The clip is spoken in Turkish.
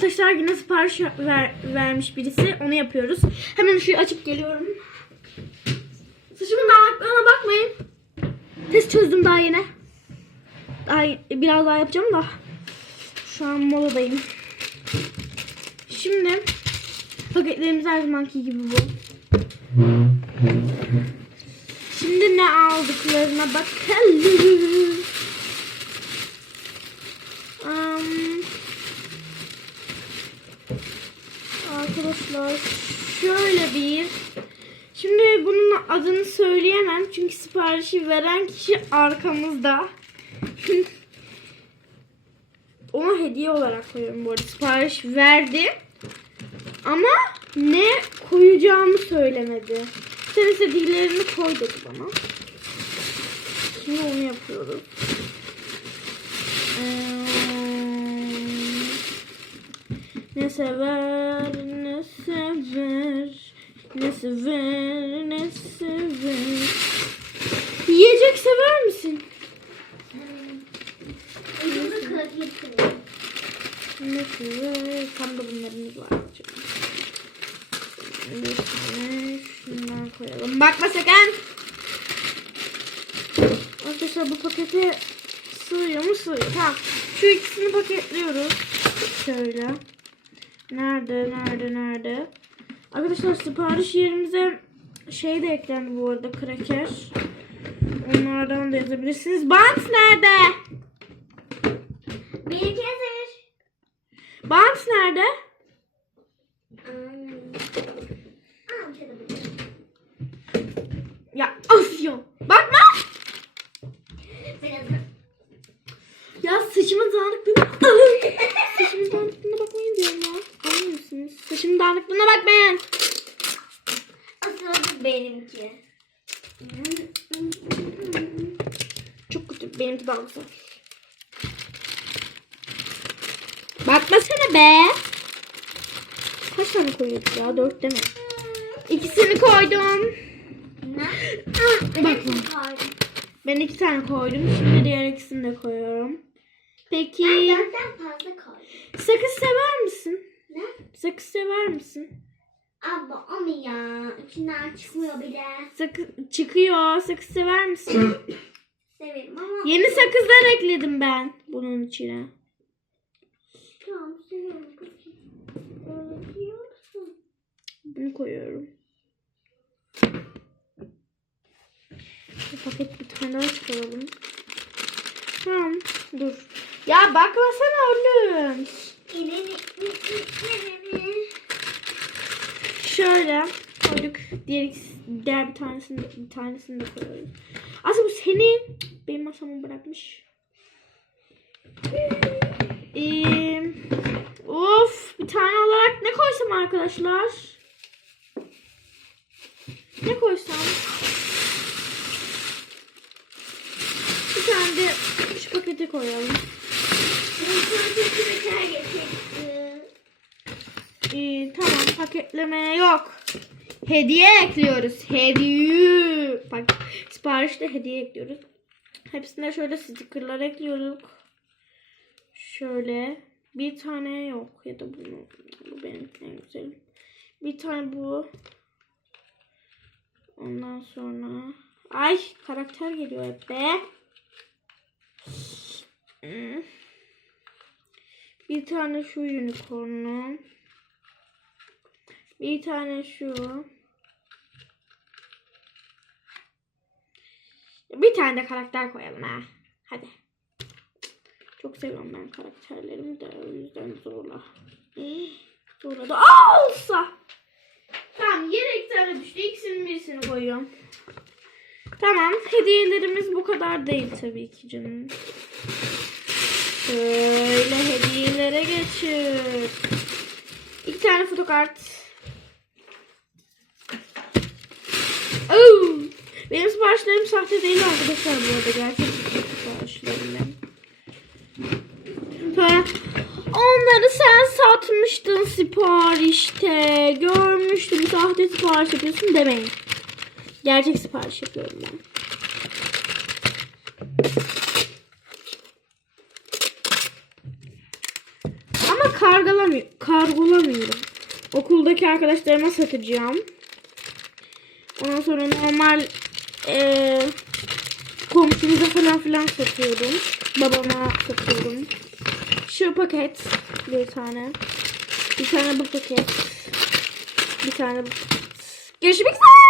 arkadaşlar yine sipariş ver, vermiş birisi. Onu yapıyoruz. Hemen şuyu açıp geliyorum. Saçımın dağınıklığına bakmayın. Test çözdüm daha yine. Daha, biraz daha yapacağım da. Şu an moladayım. Şimdi paketlerimiz her zamanki gibi bu. Şimdi ne aldıklarına bakalım. Arkadaşlar şöyle bir Şimdi bunun adını söyleyemem çünkü siparişi veren kişi arkamızda. Ona hediye olarak koyuyorum bu arada. Sipariş verdi. Ama ne koyacağımı söylemedi. Sen istediklerini koy dedi bana. Şimdi onu yapıyoruz. Ne sever, ne sever, ne sever, ne sever. Yiyecek sever misin? Ne sever? Tam da bunlarımız var. Şundan koyalım. Bakma sakın. Arkadaşlar bu pakete sığıyor mu sığıyor. Tamam. Şu ikisini paketliyoruz. Şöyle. Nerede nerede nerede? Arkadaşlar sipariş yerimize şey de eklendi bu arada kraker. Onlardan da yazabilirsiniz. Bant nerede? Benimki hazır. Bant nerede? Hmm. Aa, şöyle bir- Ya of ya. Bakma. Ben hazırım. Ya saçımın dağınıklığına Saçımın dağınıklığına bakmayın diyorum ya. Anlıyor musunuz? Saçımın dağınıklığına bakmayın. Asıl benimki. Çok kötü. Benimki daha güzel. Bakmasana be. Kaç tane koyuyorduk ya? Dört değil mi? İkisini koydum. Ne? Hepsini koydum. Ben iki tane koydum. Şimdi diğer ikisini de koyuyorum. Peki. Ben dörtten fazla koydum. Sakız sever misin? Ne? Sakız sever misin? Abla o mu ya? İçinden çıkmıyor bile. Sakız çıkıyor. Sakız sever misin? Severim ama... Yeni sakızlar ekledim ben bunun içine. Tamam seviyorum? Bunu koyuyorum. Bu paket bir tane daha çıkaralım. Tamam. Dur. Ya bakmasana oğlum. Şöyle koyduk. Diğer, diğer bir tanesini bir tanesini de koyuyoruz. Aslında bu senin. Benim masamı bırakmış. Ee, of bir tane olarak ne koysam arkadaşlar? Ne koysam? Bir tane de şu pakete koyalım. Ben sana bir kriter getirdim. Ee, tamam paketleme yok. Hediye ekliyoruz. Hediye. Bak siparişte hediye ekliyoruz. Hepsine şöyle stickerlar ekliyoruz. Şöyle bir tane yok ya da bunu bu benim en güzelim. Bir tane bu. Ondan sonra ay karakter geliyor hep be. Bir tane şu unicorn'u. Bir tane şu. Bir tane de karakter koyalım ha. Hadi. Çok seviyorum ben karakterlerimi de o yüzden zorla. Zorla da Aa, olsa. Tamam yere tane düştü. İkisinin birisini koyuyorum. Tamam. Hediyelerimiz bu kadar değil tabii ki canım. Şöyle hediyelere geçir. İki tane fotokart. Oo! Benim siparişlerim sahte değil arkadaşlar bu arada. Gerçek siparişlerim onları sen satmıştın siparişte. Görmüştüm sahte sipariş yapıyorsun demeyin. Gerçek sipariş yapıyorum ben. Ama. Kargolamıyorum. Okuldaki arkadaşlarıma satacağım. Ondan sonra normal eee komşumuza falan filan satıyorum. Babama satıyorum. Şu paket bir tane. Bir tane bu paket. Bir tane bu paket. Görüşmek üzere.